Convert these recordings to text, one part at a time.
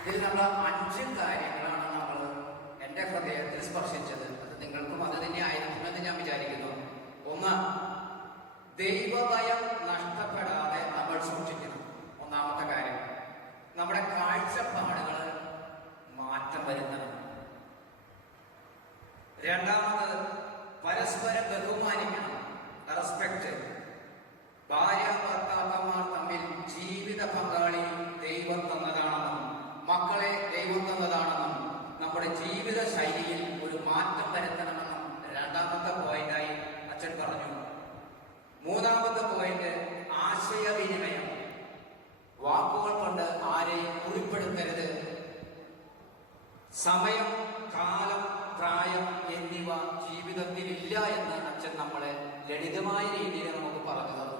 ഇതിൽ നമ്മൾ 5 കാര്യങ്ങളാണ് നമ്മൾ എൻ്റെ ഹൃദയത്തിൽ സ്പർശിച്ചത്. അത് നിങ്ങൾക്കും അത് തന്നെ ആയിരിക്കുമെന്ന് ഞാൻ വിചാരിക്കുന്നു. 1, ദൈവഭയം നഷ്ടപ്പെടാതെ നമ്മൾ സൂക്ഷിക്കണം. ഒന്നാമത്തെ കാര്യം, നമ്മുടെ കാഴ്ചപ്പാടുകൾ മാറ്റം വരുത്തണം. രണ്ടാമത്, പരസ്പരം ബഹുമാനിക്കണം, റെസ്പെക്ട്. ഭാര്യ ഭർത്താക്കന്മാർ തമ്മിൽ ജീവിത പങ്കാളി ദൈവം തന്നതാണെന്നും മക്കളെ ദൈവം തന്നതാണെന്നും നമ്മുടെ ജീവിത ശൈലിയിൽ ഒരു മാറ്റം വരുത്തണമെന്നും രണ്ടാമത്തെ പോയിന്റായി അച്ഛൻ പറഞ്ഞു. മൂന്നാമത്തെ പോയിന്റ്, ആശയവിനിമയം. വാക്കുകൾ കൊണ്ട് ആരെയും കുറിപ്പെടുത്തരുത്. സമയം, കാലം, പ്രായം എന്നിവ ജീവിതത്തിൽ ഇല്ല എന്ന് അച്ഛൻ നമ്മളെ ലളിതമായ രീതിയിൽ നമുക്ക് പറഞ്ഞു തന്നു.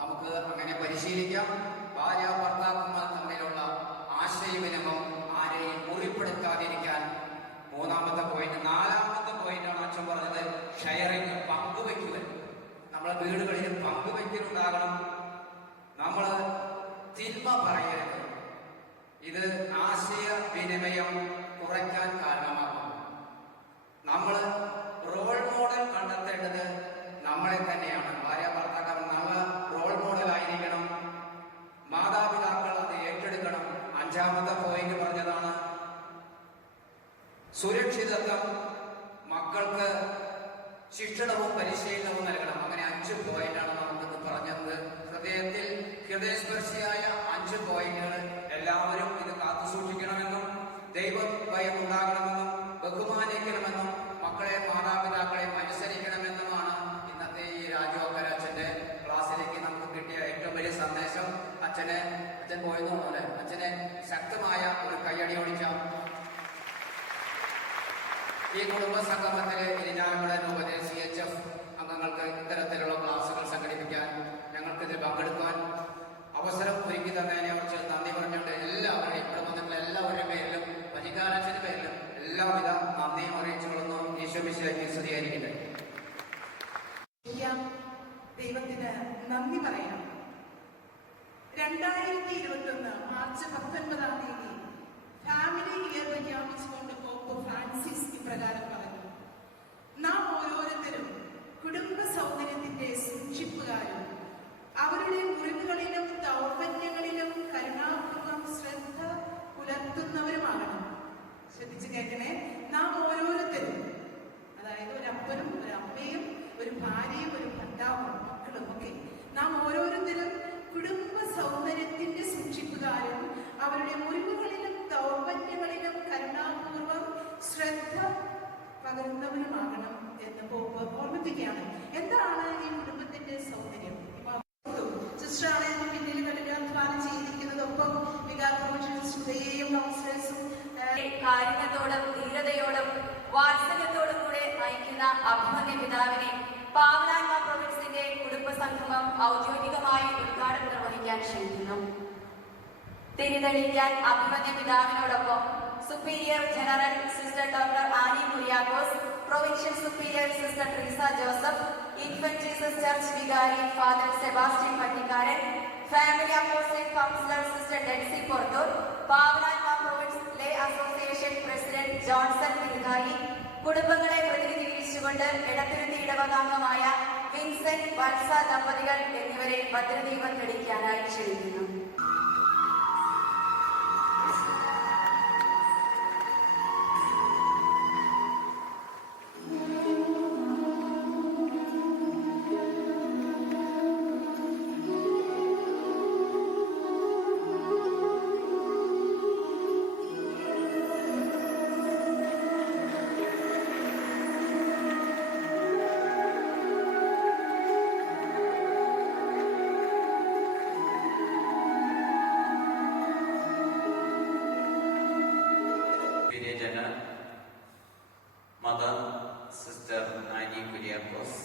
നമുക്ക് അങ്ങനെ പരിശീലിക്കാം. ഭാര്യ ഭർത്താക്കന്മാർ തമ്മിലുള്ള ആശയവിനിമയം ആരെയും മുറിപ്പെടുത്താതിരിക്കാൻ മൂന്നാമത്തെ പോയിന്റ്. നാലാമത്തെ പോയിന്റാണ് അച്ഛൻ പറഞ്ഞത്, ഷെയറിങ്, പങ്കുവയ്ക്കുക. നമ്മളെ വീടുകളിൽ പങ്കുവയ്ക്കലുണ്ടാകണം. നമ്മൾ തിന്മ പറയരുത്. ഇത് ആശയവിനിമയം കുറയ്ക്കാൻ കാരണമാകും. നമ്മൾ റോൾ മോഡൽ കണ്ടെത്തേണ്ടത് നമ്മളെ തന്നെയാണ്. ഭാര്യ ഭർത്താക്കന്മാർ നല്ല റോൾ മോഡലായിരിക്കണം. മാതാപിതാക്കൾ അത് ഏറ്റെടുക്കണം. അഞ്ചാമത്തെ പോയിന്റ് പറഞ്ഞതാണ് സുരക്ഷിതത്വം. മക്കൾക്ക് ശിക്ഷണവും പരിശീലനവും നൽകണം. അങ്ങനെ 5 പോയിന്റാണ് നമുക്കിന്ന് പറഞ്ഞത്. ഹൃദയസ്പർശിയായ 5 പോയിന്റുകൾ. എല്ലാവരും ഇത് കാത്തു സൂക്ഷിക്കണമെന്നും ദൈവഭയം ഉണ്ടാകണമെന്നും ബഹുമാനിക്കണമെന്നും മക്കളെ മാതാപിതാക്കളെ അനുസരിക്കണമെന്നുമാണ് ഇന്നത്തെ ഈ രാജോക്കര അച്ഛന്റെ ക്ലാസ്സിലേക്ക് നമുക്ക് കിട്ടിയ ഏറ്റവും വലിയ സന്ദേശം. അച്ഛൻ പോയെന്നുള്ളൂ അല്ലെ? അച്ഛനെ ശക്തമായ ഒരു കയ്യടി ഓടിക്കാം. ഈ കുടുംബ സംഗമത്തിലെ ഇരിഞ്ഞാലക്കുട രൂപതയെ CHF അംഗങ്ങൾക്ക് ഇത്തരത്തിലുള്ള ക്ലാസുകൾ സംഘടിപ്പിക്കാൻ, ഞങ്ങൾക്കിതിൽ പങ്കെടുക്കാൻ അവസരം ഒരുക്കി തന്നതിനെ കുറിച്ച് നന്ദി പറഞ്ഞുകൊണ്ട് എല്ലാവരുടെയും ഇവിടെ വന്നിട്ടുള്ള എല്ലാവരുടെ പേരിലും പരികാരത്തിന്റെ പേരിലും എല്ലാവിധ നന്ദിയും അറിയിച്ചുകൊള്ളുന്നു. ഈശോ മിശിഹായ്ക്ക് സ്തുതിയായിരിക്കട്ടെ. ദൈവത്തിന് നന്ദി പറയാം. 2021 മാർച്ച് 19-ാം തീയതി ഫാമിലി ഇയർ പ്രഖ്യാപിച്ചുകൊണ്ട് പോപ്പ് ഫ്രാൻസിസ് ഇപ്രകാരം പറഞ്ഞു: നാം ഓരോരുത്തരും കുടുംബ സൗന്ദര്യത്തിന്റെ സൂക്ഷിപ്പുകാരും അവരുടെ മുറിവുകളിലും ദൗർബല്യങ്ങളിലും കരുണാപൂർവ്വം ശ്രദ്ധ പുലർത്തുന്നവരുമാകണം. ശ്രദ്ധിച്ചു കേൾക്കണേ. നാം ഓരോരുത്തരും, അതായത് ഒരു അപ്പനും ഒരു അമ്മയും ഒരു ഭാര്യയും ഒരു ഭർത്താവും മക്കളും ഒക്കെ, നാം ഓരോരുത്തരും കുടുംബ സൗന്ദര്യത്തിന്റെ സൂക്ഷിപ്പുകാരും അവരുടെ മുറിവുകളിലും ദൗർബല്യങ്ങളിലും കരുണാപൂർവ്വം ശ്രദ്ധ പകരുന്നവരുമാകണം എന്ന് പോപ്പ് ഓർമ്മിപ്പിക്കുകയാണ്. എന്താണ് ഈ കുടുംബത്തിന്റെ സൗന്ദര്യം? സിസ്റ്ററാണ് ഇതിന് പിന്നിൽ കഠിനാധ്വാനം ചെയ്തിരിക്കുന്നത്. ഒപ്പം വികാർ പ്രൊഫഷണൽസുടെയും കൗൺസിലേഴ്സും കാരുണ്യത്തോടും ധീരതയോടും വാത്സല്യത്തോടും കൂടെ നയിക്കുന്ന അഭിമന്യ പിതാവിനെ പാവനാത്മ പ്രൊവിൻസിന്റെ കുടുംബ സംഗമം ഔദ്യോഗികമായി ഉദ്ഘാടനം നിർവഹിക്കാൻ ക്ഷണിക്കുന്നു. തിരിതെളിക്കാൻ അഭിമന്യ പിതാവിനോടൊപ്പം superior general sister doctor Annie Kuriakose, provincial superior sister Treesa Joseph, infant Jesus church വികാരി father Sebastian Pattikkaran, family apostolate councillor sister Dency Porthur, Pavanatma province lay association president Johnson Thirukayi, കുടുംബങ്ങളെ പ്രതിനിധീകരിച്ചുകൊണ്ട് എടത്തിരുത്തി ഇടവകാംഗമായ വിൻസെന്റ് വത്സ ദമ്പതികൾ എന്നിവരെ ഭദ്രദീപം തെളിയിക്കാനായി ക്ഷണിക്കുന്നു. മദർ സിസ്റ്റർ ആനി കുര്യാക്കോസ്,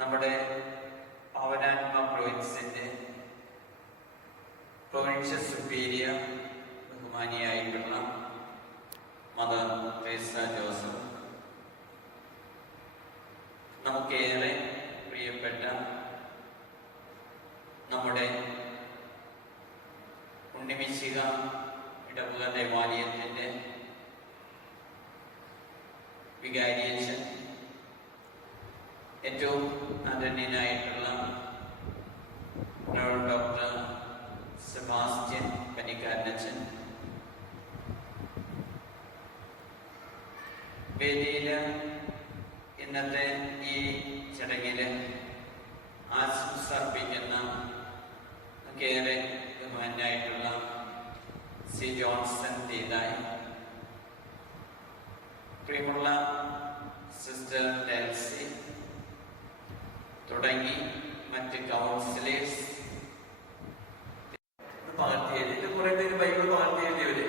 നമ്മുടെ പാവനാത്മ പ്രൊവിൻസിന്റെ പ്രൊവിൻഷ്യൽ സുപ്പീരിയർ ബഹുമാനിയായിട്ടുള്ള മദർ ട്രീസ ജോസഫ്, നമുക്കേറെ പ്രിയപ്പെട്ട നമ്മുടെ ഉണ്ണിമിശിക ഇടവക ദേവാലയത്തിൻ്റെ വികാരിയച്ഛൻ, ഏറ്റവും ആദരണീയനായിട്ടുള്ള ഡോക്ടർ സെബാസ്റ്റ്യൻ പനിക്കാരനച്ഛൻ, വേദിയിൽ ഇന്നത്തെ ഈ ചടങ്ങിൽ ആശംസ അർപ്പിക്കുന്ന ഏറെ ബഹുമാനായിട്ടുള്ള സി ജോൺസൺ തീതായി, പ്രിയമുള്ള സിസ്റ്റർ ഡെൽസി തുടങ്ങി മറ്റ് കൗൺസിലേഴ്സ്, പകർത്തിയെഴുതി കുറെ പേര് ബൈബിൾ പകർത്തിയെഴുതിയവര്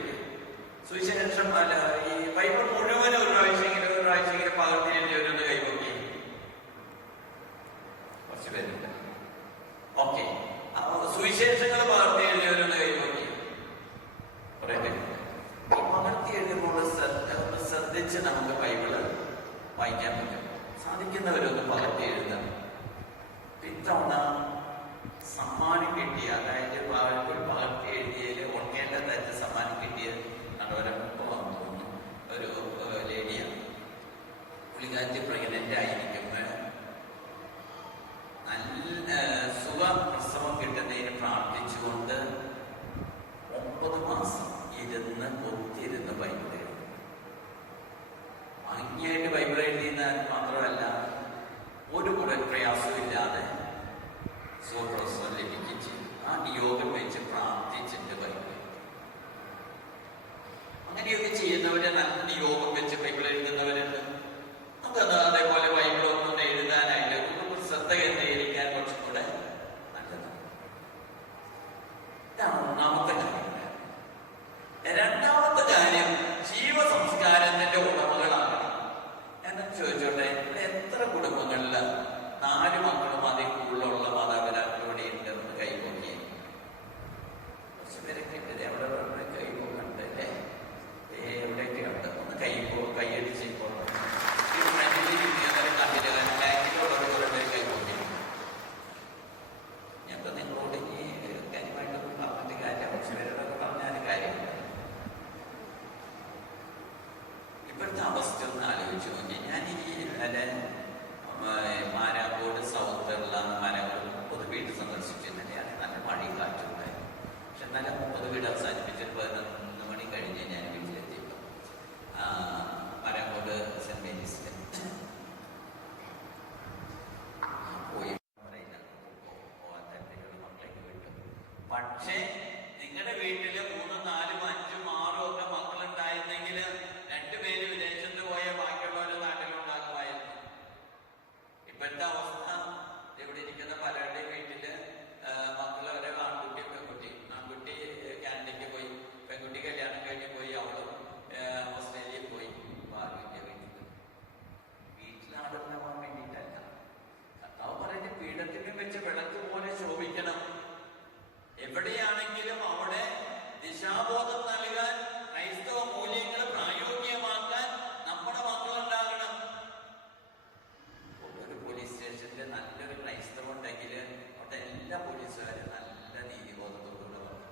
സുവിശേഷം അല്ല ഈ ബൈബിൾ മുഴുവനും ഒരു പ്രാവശ്യമെങ്കിലും പകർത്തിയെഴുതിയവരൊന്ന് കൈവക്കി. കുറച്ച് പേരുണ്ട്. ഓക്കെ, സുവിശേഷങ്ങൾ പകർത്തിയെഴുതിയവരൊന്ന് കൈവക്കി. കുറെ പേരുണ്ട്. ഈ പകർത്തിയെഴുതുമ്പോൾ ശ്രദ്ധിച്ച് നമുക്ക് ബൈബിള് വായിക്കാൻ പറ്റും. സാധിക്കുന്നവരൊന്ന് പകർത്തിയെഴുതാം. ഇത്തവണ സമ്മാനം കിട്ടിയ, അതായത് പകർത്തി എഴുതിയതിൽ ഓർക്കേണ്ടതായിട്ട് സമ്മാനം കിട്ടിയ നടവരപ്പോൾ തോന്നുന്നു ഒരു ലേഡിയാണ്. പുള്ളിക്കാരത്തി പ്രഗ്നന്റ് ആയിരിക്കുമ്പോൾ നല്ല സുഖപ്രസവം കിട്ടുന്നതിന് പ്രാർത്ഥിച്ചുകൊണ്ട് 9 മാസം ഒത്തിരുന്ന് ബൈബിൾ എഴുതി. ഭംഗിയായിട്ട് ബൈബിൾ എഴുതിയെന്നാൽ മാത്രമല്ല ഒരു കൂടെ പ്രയാസമില്ലാതെ സുഖപ്രസവം ലഭിക്കുകയും ചെയ്യും. ആ നിയോഗം വെച്ച് പ്രാർത്ഥിച്ചിട്ട് ബൈബിൾ, അങ്ങനെയൊക്കെ ചെയ്യുന്നവരെ, നല്ല നിയോഗം വെച്ച് ബൈബിൾ എഴുതുന്നവരുണ്ട്. നമുക്കത് അതേപോലെ ബൈബിൾ ഒന്നും എഴുതാനായിട്ട് നമുക്ക് ശ്രദ്ധ കേന്ദ്രീകരിക്കാൻ കുറച്ചും കൂടെ നല്ലതാണ്. ഇതാണ് ഒന്നാമത്തെ കാര്യം. രണ്ടാമത്തെ കാര്യം, ജീവസംസ്കാരത്തിന്റെ ഉടമകളാകണം. എന്ന് ചോദിച്ചോട്ടെ, ഇവിടെ എത്ര കുടുംബങ്ങളില് 4 മക്കളും അതിൽ കൂടുതലുള്ള മാതാപിതാക്കളോടെ ഉണ്ടെന്ന് കൈപോക്കി? കുറച്ച് പേരൊക്കെ ഉണ്ട്. എവിടെ കൈപോക്കുണ്ട് അല്ലേ? എവിടെയൊക്കെ ഉണ്ട്. ഒന്ന് കൈയടിച്ചിപ്പോൾ ഞങ്ങൾക്ക് നിങ്ങളോട് ഇനി കാര്യമായിട്ടൊന്നും പറഞ്ഞിട്ട് കാര്യം, കുറച്ച് പേരോടൊക്കെ പറഞ്ഞാൽ കാര്യമില്ല. ഇപ്പോഴത്തെ അവസ്ഥ ഒന്ന് ആലോചിച്ച് നോക്കി. ഞാൻ മാരാങ്കോട് സൗത്തുള്ള മാരാങ്കോട് 30 വീട് സന്ദർശിച്ചിട്ടുണ്ടെങ്കിൽ നല്ല മഴയും കാറ്റുണ്ടായി. പക്ഷെ എന്നാലും 30 വീട് അവസാനിപ്പിച്ചിട്ട് 11 മണി കഴിഞ്ഞ് ഞാൻ വീട്ടിലെത്തിയപ്പോൾ മാരാങ്കോട് സെന്റ് മേരീസിൽ പോയി. മക്കളേക്ക് വിട്ടു. പക്ഷേ നിങ്ങളുടെ വീട്ടില് 3, 4, 5, 6 ഒക്കെ മക്കളുണ്ടായിരുന്നെങ്കിൽ 2 പേര് വിദേശത്ത് പോയ ബാക്കിയുള്ളവരെ നാട്ടിലുണ്ടാക്കുമായിരുന്നു. ഇപ്പോഴത്തെ അവസ്ഥ, ഇവിടെ ഇരിക്കുന്ന പലരുടെയും വീട്ടില് മക്കളെ ഒരേ ആൺകുട്ടി പെൺകുട്ടി. ആൺകുട്ടി കാനഡയ്ക്ക് പോയി, പെൺകുട്ടി കല്യാണം കഴിഞ്ഞ് പോയി, അവളും ഓസ്ട്രേലിയയിൽ പോയി. ഭാര്യന്റെ വീട്ടിലാടുന്നവാൻ വേണ്ടിയിട്ടല്ല. കർത്താവ് പറയുന്ന പീഠത്തിനും വെച്ച് വിളക്ക് പോലെ ശോഭിക്കണം. എവിടെയാണെങ്കിലും അവിടെ ദിശാബോധം നൽകാൻ, ക്രൈസ്തവ മൂല്യങ്ങൾ പ്രായോഗികമാക്കാൻ നമ്മുടെ മക്കളുണ്ടാകണം. ഒരു പോലീസ് സ്റ്റേഷനിൽ നല്ലൊരു ക്രൈസ്തവം ഉണ്ടെങ്കിൽ അവിടെ എല്ലാ പോലീസുകാരും നല്ല നീതിബോധത്തോടുകൂടെ വന്നു.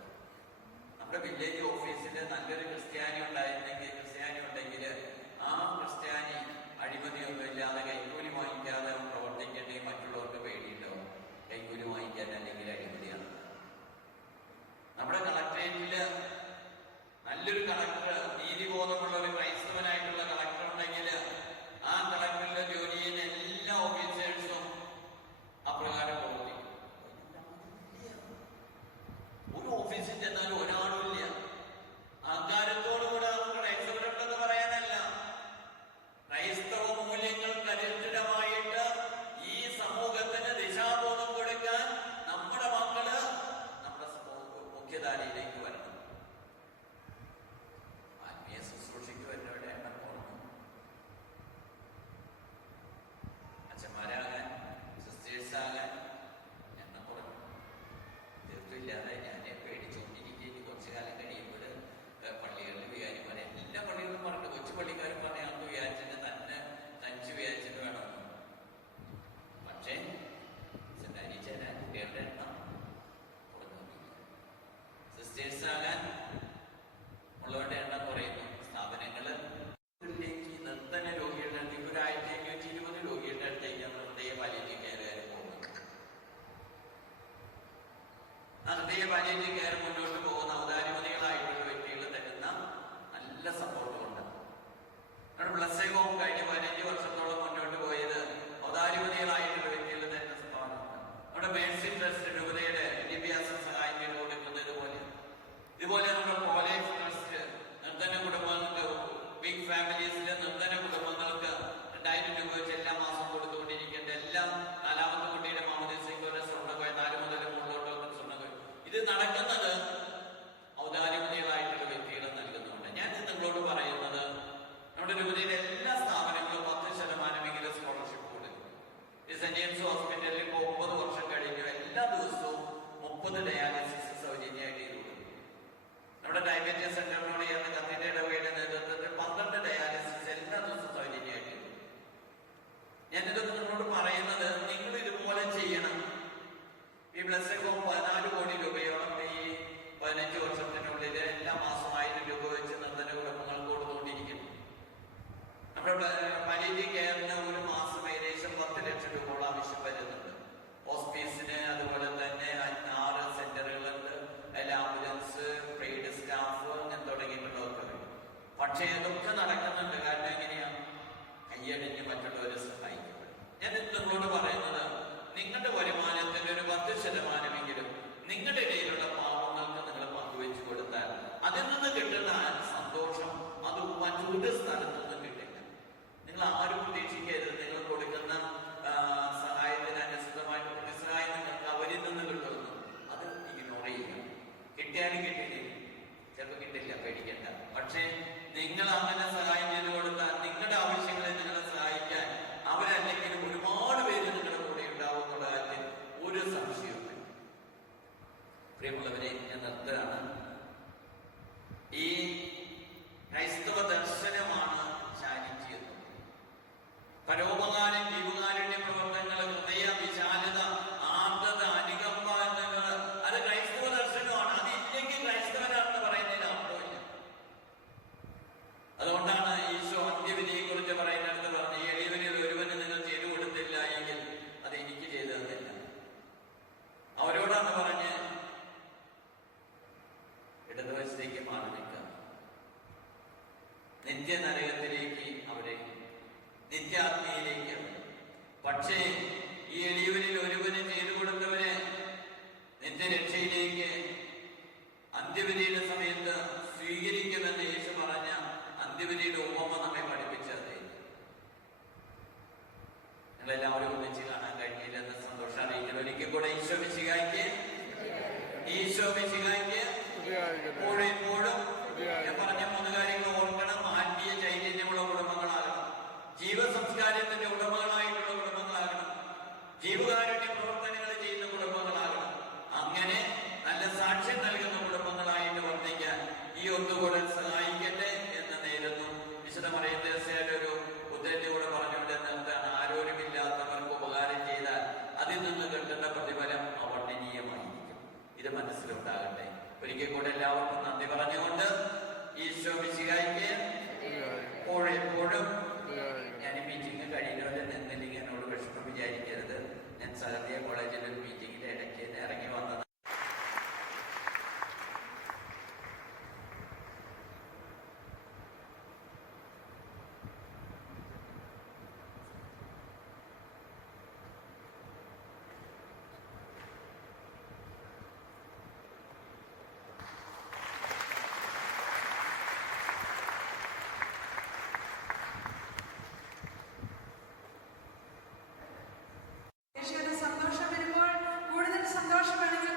നമ്മുടെ വില്ലേജ് ഓഫീസിൽ നല്ലൊരു ക്രിസ്ത്യാനി ഉണ്ടെങ്കിൽ ആ ക്രിസ്ത്യാനി അഴിമതിയൊന്നും ഇല്ലാതെ കൈക്കൂലി വാങ്ങിക്കാതെ പ്രവർത്തിക്കേണ്ടെങ്കിൽ മറ്റുള്ളവർക്ക് പേടിയുണ്ടാവും. കൈക്കൂലി വാങ്ങിക്കാൻ അല്ലെങ്കിൽ അഴിമതിയാണ്. നമ്മുടെ കളക്ടറേറ്റില് നല്ലൊരു കളക്ടർ, നീതിബോധമുള്ള ഒരു ക്രൈസ്തവനായിട്ടുള്ള കളക്ടർ ഉണ്ടെങ്കിൽ ആ കളക്ടറിലെ ജോലി ചെയ്യുന്ന എല്ലാ ഓഫീസേഴ്സും അപ്രകാരം പ്രവർത്തിക്കും. ഒരു ഓഫീസിൽ ചെന്നാലും ഒരാളും ഇല്ല. ഹൃദയ പാലിയേറ്റീവ് കെയർ മുന്നോട്ട് പോകുന്ന ഔദാര്യമതികളായിട്ടുള്ള വ്യക്തികൾ തരുന്ന നല്ല സപ്പോർട്ടുമുണ്ട്. നമ്മുടെ ബ്ലസ്സേ ഹോം കഴിഞ്ഞ 15 വർഷത്തോളം മുന്നോട്ട് പോയത് ഔദാര്യമതികളായിട്ടുള്ള വ്യക്തികൾ തരുന്ന സപ്പോർട്ടുണ്ട്. നമ്മുടെ മേഴ്സി ട്രസ്റ്റ് രൂപതയുടെ വിദ്യാഭ്യാസ സഹായം ചെയ്ത് കൊടുക്കുന്നത് ഇതുപോലെ നമ്മുടെ കോളേജ് ട്രസ്റ്റ് നിർധന കുടുംബങ്ങൾക്ക്, ബിഗ് ഫാമിലീസിലെ നിർധന കുടുംബങ്ങൾക്ക് 2000 രൂപ വെച്ച് എല്ലാ മാസം കൊടുത്തുകൊണ്ടിരിക്കേണ്ട എല്ലാം 4ാമത്തെ കുട്ടിയുടെ മാമോദീസയ്ക്ക് സ്വർണ്ണക്കോയ 4 മുതൽ മുകളിലോട്ടൊക്കെ സ്വർണ്ണക്കോയ. ഇത് നടക്കുന്നത് ഔദാര്യമതികളായിട്ടുള്ള വ്യക്തികൾ നൽകുന്നുണ്ട്. ഞാൻ നിങ്ങളോട് പറയുന്നത് നമ്മുടെ രൂപതയിലെ എല്ലാ സ്ഥാപനങ്ങളും 10% സ്കോളർഷിപ്പ് കൊടുക്കും. ഈ സെന്റ് ജെയിംസ് ഹോസ്പിറ്റലിൽ ഇപ്പോൾ 9 വർഷം കഴിഞ്ഞു എല്ലാ ദിവസവും 30 ഡയാലിസിസ് സൗജന്യമായിട്ട് ചെയ്തു കൊടുക്കും. നമ്മുടെ ഡയബറ്റീസ് സെന്ററിനോട് ചേർന്ന് കത്തിന്റെ ഇടവകയുടെ നേതൃത്വത്തിൽ 12 ഡയാലിസിസ് എല്ലാ ദിവസവും സൗജന്യമായിട്ട് ചെയ്തു. ഞാനിതൊക്കെ നിങ്ങളോട് പറയുന്നത് നിങ്ങൾ ഇതുപോലെ ചെയ്യണം. ഈ ബ്ലസ്സേ ഹോം 14 കോടി രൂപയോളം ഈ 15 വർഷത്തിനുള്ളിൽ എല്ലാ മാസം 1000 രൂപ വെച്ച് നിർധന കുടുംബങ്ങൾക്ക് കൊടുത്തുകൊണ്ടിരിക്കുന്നു. നമ്മുടെ പാലിയേറ്റീവ് കെയറിന് ഒരു മാസം ഏകദേശം 10 ലക്ഷം രൂപയോളം ആവശ്യം വരുന്നുണ്ട്. ഹോസ്പീസിന് അതുപോലെ തന്നെ 6 സെന്ററുകളുണ്ട്. അതിൽ ആംബുലൻസ്, പെയ്ഡ് സ്റ്റാഫ് അങ്ങനെ തുടങ്ങിയിട്ടുള്ളതൊക്കെ വേണം. പക്ഷേ അതൊക്കെ നടക്കുന്നുണ്ട്. കാരണം എങ്ങനെയാണ്? കയ്യടിഞ്ഞ് മറ്റുള്ളവരെ സഹായിക്കും. ഞാൻ നിങ്ങളോട് പറയുന്നത് നിങ്ങളുടെ വരുമാനത്തിന്റെ ഒരു 10% നിങ്ങളുടെ ഇടയിലുള്ള പാവങ്ങൾക്ക് നിങ്ങൾ പങ്കുവെച്ചു കൊടുത്താൽ അതിൽ നിന്ന് കിട്ടുന്ന സന്തോഷം അത് മറ്റൊരു സ്ഥലത്തൊന്നും കിട്ടില്ല. നിങ്ങൾ ആരും പ്രതീക്ഷിക്കരുത് നിങ്ങൾ കൊടുക്കുന്ന സഹായത്തിന് അനുസൃതമായിട്ട് പ്രതിസഹായം നിങ്ങൾക്ക് അവരിൽ നിന്ന് കിട്ടുന്നു. അത് ഇഗ്നോർ ചെയ്യുക. കിട്ടിയാലും കിട്ടില്ല, ചിലപ്പോൾ കിട്ടില്ല, പേടിക്കണ്ട. പക്ഷേ നിങ്ങൾ അങ്ങനെ സഹായം ചെയ്ത് കൊടുത്താൽ നിങ്ങളുടെ ആവശ്യങ്ങളെ നിങ്ങളെ സഹായിക്കാൻ അവരല്ലെങ്കിൽ ഒരുപാട് പേര് നിങ്ങളുടെ കൂടെ ഉണ്ടാവും എന്നുള്ള കാര്യത്തിൽ ഒരു സംശയവും. പ്രിയമുള്ളവരെ, ഞാൻ നിർത്തുകയാണ്. ഈ ക്രൈസ്തവ ദർശനമാണ് ചാരിറ്റി എന്നത്. പരോപകാരം, ജീവകാരുണ്യ പ്രവർത്തനങ്ങൾ, ഹൃദയ വിശാലത, ആർദ്രത, അനുകമ്പ എന്നുള്ളത് അത് ക്രൈസ്തവ ദർശനമാണ്. അതില്ലെങ്കിൽ ക്രൈസ്തവരാണെന്ന് പറയുന്നതിന് അർത്ഥമില്ല. അതുകൊണ്ടാണ് ഈശോ അന്ത്യവിധിയെ കുറിച്ച് പറയുന്നിടത്ത് പറഞ്ഞ് എളിയവനിൽ ഒരുവന് നിങ്ങൾ ചെയ്തു കൊടുത്തില്ല എങ്കിൽ അത് എനിക്ക് ചെയ്തു തന്നില്ല. അവരോടാണ് പറഞ്ഞ് ഇടതുവശത്തേക്ക് മാറി നിൽക്കുക. നിത്യനരകത്തിലേക്ക് അവരെ, നിത്യാത്മയിലേക്ക്. പക്ഷേ ഈ എളിയവനിൽ ഒരുവന് ചെയ്തു കൊടുത്തവരെ നിത്യരക്ഷയിലേക്ക് അന്ത്യവിധിയുടെ സമയത്ത് സ്വീകരിക്കുമെന്ന് യേശു പറഞ്ഞ അന്ത്യവിധിയുടെ ഉപമ നമ്മെ പഠിപ്പിച്ചത്. ഞങ്ങളെല്ലാവരും ഒന്നിച്ച് കാണാൻ കഴിഞ്ഞില്ലെന്ന് സന്തോഷം അറിയിക്കണം. ഒരിക്കൽ കൂടെ ഈശോ മിശിഹായ്ക്ക് എപ്പോഴും ഞാൻ പറഞ്ഞ 3 കാര്യങ്ങൾ ഓർക്കണം. ആത്മീയ ചൈതന്യമുള്ള കുടുംബങ്ങളാകണം, ജീവസംസ്കാരത്തിന്റെ ഉടമകളായിട്ടുള്ള കുടുംബങ്ങളാകണം, ജീവകാരുണ്യ പ്രവർത്തനങ്ങൾ ചെയ്യുന്ന കുടുംബങ്ങളാകണം. അങ്ങനെ നല്ല സാക്ഷ്യം നൽകുന്ന കുടുംബങ്ങളായിട്ട് വർദ്ധിക്കാൻ ഈ ഒന്നുകൂടൽ സഹായിക്കട്ടെ എന്ന് നേരുന്നു. വിശുദ്ധ മറിയം ത്രേസ്യയുടെ ഒരു ഉദ്ധരണി കൂടെ പറഞ്ഞുകൊണ്ട് എന്താണ്, ആരോരുമില്ലാത്തവർക്ക് ഉപകാരം ചെയ്താൽ അതിൽ നിന്ന് കിട്ടുന്ന പ്രതിഫലം അവർണ്ണനീയമായിരിക്കും. ഇത് മനസ്സിലുണ്ടാകട്ടെ. ഒരിക്കൽ കൂടെ എല്ലാവർക്കും നന്ദി പറഞ്ഞുകൊണ്ട് ഈശോ മിശിഹായ്ക്ക് എപ്പോഴും. ഞാൻ ഈ മീറ്റിംഗ് കഴിയുന്നവരെ നിന്നില്ലെങ്കിൽ എന്നോട് വിഷമം വിചാരിക്കരുത്. ഞാൻ സഹൃദയ കോളേജിൽ ഒരു മീറ്റിംഗിന്റെ ഇടയ്ക്ക് ഇറങ്ങി വന്നത്. സന്തോഷം വരുമ്പോൾ കൂടുതൽ സന്തോഷം വേണമെങ്കിൽ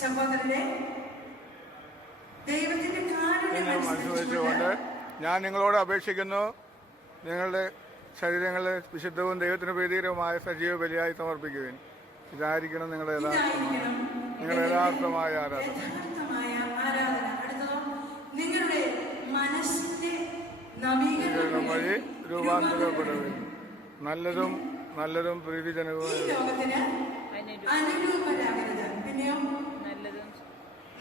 സഹോദരനെ, ദൈവത്തിന്റെ കാരുണ്യം മനസ്സുവെച്ചുകൊണ്ട് ഞാൻ നിങ്ങളോട് അപേക്ഷിക്കുന്നു, നിങ്ങളുടെ ശരീരങ്ങളെ വിശുദ്ധവും ദൈവത്തിന് പ്രീതികരവുമായ സജീവ ബലിയായി സമർപ്പിക്കുവിൻ. ഇതായിരിക്കണം നിങ്ങളുടെ യഥാർത്ഥമായ ആരാധന. അടുത്തതോ, നിങ്ങളുടെ മനസ്സിന്റെ നവീകരണം വഴി രൂപാന്തരപ്പെടുവിൻ. നല്ലതും പ്രീതിജനകവും ഈ ലോകത്തിന് അനുരൂപരാകരുത്. പിന്നെയോ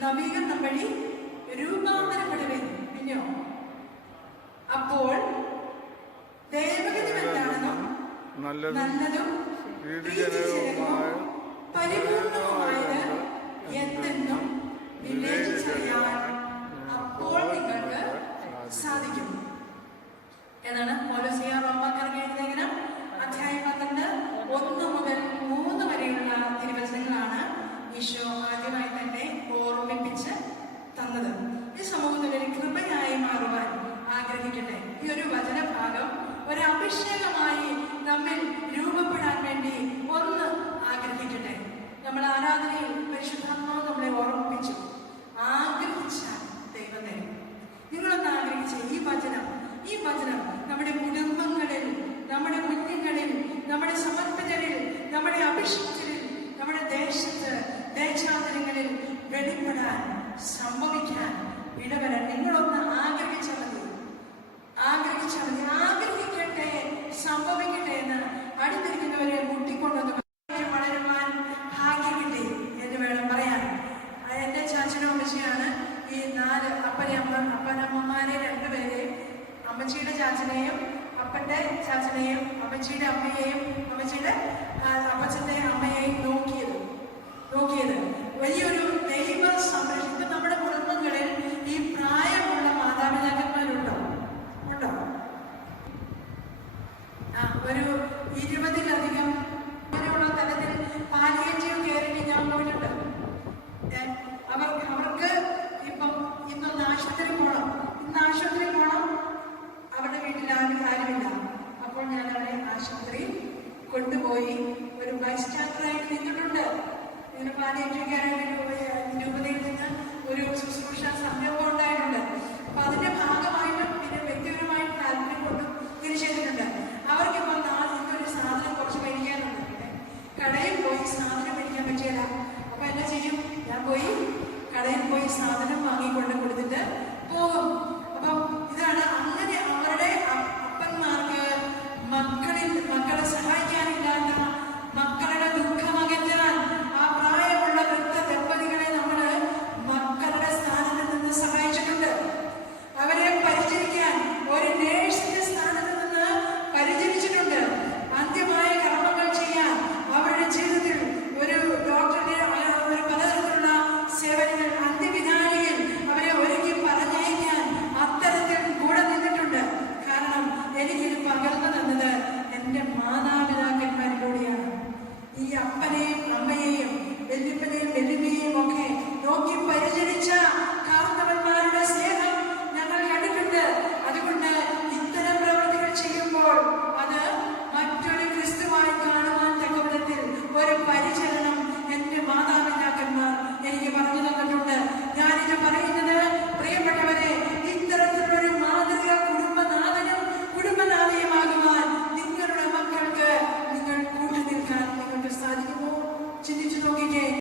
നവീകരണം വഴി രൂപാന്തരപ്പെടുവിൻ. പിന്നെയോ അപ്പോൾ ദൈവഗതി എന്താണെന്നും നല്ലതും പ്രീതിജനകവുമായ പരിപൂർണവുമായത് എന്തെന്നും വിവേചിച്ചറിയാൻ അപ്പോൾ നിങ്ങൾക്ക് സാധിക്കും എന്നാണ് പൗലോസ് റോമാക്കാർക്ക് എഴുതിയ ലേഖനം അധ്യായം 12 1 മുതൽ 3 വരെയുള്ള തിരുവചനങ്ങളാണ് ഈശോ ആദ്യമായി തന്നെ ഓർമ്മിപ്പിച്ച് തന്നത്. ഈ സമൂഹത്തിൽ ഒരു കൃപയായി മാറുവാൻ ആഗ്രഹിക്കട്ടെ. ഈ ഒരു വചനഭാഗം ഒരു അഭിഷേകമായി നമ്മിൽ രൂപപ്പെടാൻ വേണ്ടി ഒന്ന് ആഗ്രഹിക്കട്ടെ. നമ്മൾ ആരാധനയിൽ പരിശുദ്ധാത്മാവ് നമ്മളെ ഓർമ്മിപ്പിച്ചു. ആഗ്രഹിച്ചാൽ ദൈവം തരും. നിങ്ങളൊന്ന് ആഗ്രഹിച്ച ഈ വചനം നമ്മുടെ കുടുംബങ്ങളിൽ, നമ്മുടെ കുഞ്ഞുങ്ങളിൽ, നമ്മുടെ സമർപ്പിതരിൽ, നമ്മുടെ അഭിഷിക്തരിൽ, നമ്മുടെ ദേശത്ത് ദേശാന്തരങ്ങളിൽ വെളിപ്പെടാൻ, സംഭവിക്കാൻ ഇടവരാൻ നിങ്ങളൊന്ന് ആഗ്രഹിച്ചാൽ മതി. ആഗ്രഹിക്കട്ടെ, സംഭവിക്കട്ടെ എന്ന് അടുത്തിരിക്കുന്നവരെ മുട്ടിക്കൊണ്ടൊന്ന് വളരുവാൻ ഭാഗ്യമില്ലേ എന്ന് വേണം പറയാൻ. എന്റെ ചാച്ചനും അമ്മച്ചിയാണ് ഈ 4 അപ്പനമ്മമാരെ 2 പേരെ, അമ്മച്ചിയുടെ ചാച്ചനെയും അപ്പന്റെ ചാച്ചനെയും അമ്മച്ചിയുടെ അമ്മയെയും അമ്മച്ചിയുടെ അപ്പച്ചന്റെ അമ്മയെയും നോക്കിയത് വലിയൊരു ദൈവ സംരക്ഷണം. നമ്മുടെ കുടുംബങ്ങളിൽ ഈ പ്രായമുള്ള മാതാപിതാക്കന്മാരുണ്ടോ? ഒരു 20-ലധികം അങ്ങനെയുള്ള തലത്തിൽ പാലിയേറ്റീവ് കെയറിന് ഞാൻ പോയിട്ടുണ്ട്. അവർക്ക് ഇന്നൊന്ന് ആശുപത്രി പോകണം, അവരുടെ വീട്ടിൽ ആരുമില്ല. അപ്പോൾ ഞാൻ അവരെ ആശുപത്രിയിൽ കൊണ്ടുപോയി ഒരു ബൈസ്റ്റാൻഡറായിട്ട് നിന്നിട്ടുണ്ട്. ഇങ്ങനെ പാലിയേറ്റീവ് കെയർ